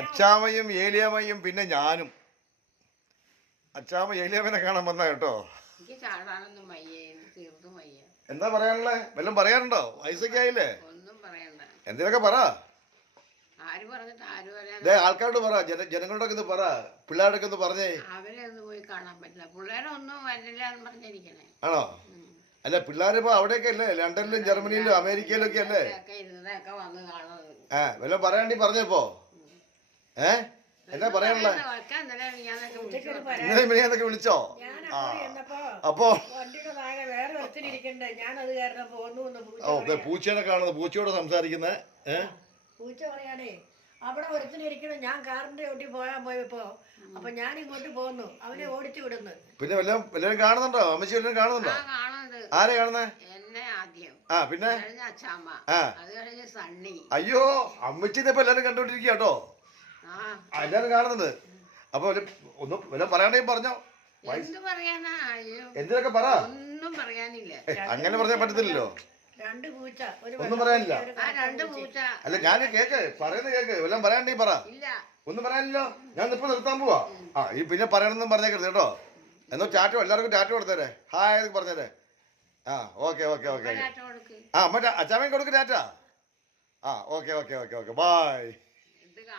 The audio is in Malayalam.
അച്ചാമ്മയും ഏലിയാമ്മയും പിന്നെ ഞാനും. അച്ചാമ്മ ഏലിയാമ്മനെ കാണാൻ വന്ന കേട്ടോ. എന്താ പറയാനുള്ളേ? വല്ലതും പറയാനുണ്ടോ? വയസ്സൊക്കെ ആയില്ലേ? എന്തിനൊക്കെ പറ. ആൾക്കാരോട് പറ, ജനങ്ങളോടൊക്കെ ഒന്ന് പറ, പിള്ളേരോടൊക്കെ ഒന്ന് പറഞ്ഞേ. പോയി കാണാൻ പറ്റില്ല, പിള്ളേരൊന്നും വരില്ല എന്ന് പറഞ്ഞിരിക്കണേ. ആണോ? അല്ല, പിള്ളേരിപ്പോ അവിടെയൊക്കെ അല്ലേ, ലണ്ടനിലും ജർമ്മനിയിലും അമേരിക്കയിലും ഒക്കെ അല്ലേ. വല്ലതും പറയാണ്ടി പറഞ്ഞപ്പോ എന്താ പറയാനുള്ള? ഇന്നലെ മിനിയാന്നൊക്കെ വിളിച്ചോ? അപ്പോ പൂച്ചയുടെ കാണുന്നത്, പൂച്ചയോട് സംസാരിക്കുന്നേ. പൂച്ച പറയാനേ അവിടെ ഒരുത്തിനിരിക്കണം, ഞാൻ കാറിന്റെ ചോട്ടി പോയപ്പോ അപ്പൊ ഞാൻ ഇങ്ങോട്ട് പോന്നു, അവനെ ഓടിച്ചു വിടുന്നു. പിന്നെ വല്ലതും കാണുന്നുണ്ടോ? അമ്മച്ചി വല്ലതും കാണുന്നുണ്ടോ? ആരെ കാണുന്നേ? പിന്നെ അയ്യോ, അമ്മച്ചിനെ ഇപ്പൊ എല്ലാരും കണ്ടോണ്ടിരിക്കുക കേട്ടോ. എല്ലാരും കാണുന്നുണ്ട്. അപ്പൊ വല്ലതും പറയാണ്ടെങ്കിൽ പറഞ്ഞോ. എന്തിനൊക്കെ പറ. അങ്ങനെ പറഞ്ഞാൽ പറ്റത്തില്ലല്ലോ. ഒന്നും പറയാനില്ല. അല്ല, ഞാൻ കേക്ക് പറയുന്നത് കേക്ക്. വല്ലതും പറയാണ്ടെങ്കിൽ പറ. ഒന്നും പറയാനില്ലോ. ഞാൻ ഇപ്പൊ നിർത്താൻ പോവാ. ഈ പിന്നെ പറയണമെന്നും പറഞ്ഞേക്കരുത് കേട്ടോ. എന്നോ ടാറ്റോ, എല്ലാവർക്കും ടാറ്റോ കൊടുത്തേരെ, ഹായ് പറഞ്ഞേരെ. Okay okay okay. മറ്റേ അച്ചാമ്മയും കൊടുക്ക് ടാറ്റ. Okay okay okay okay, by.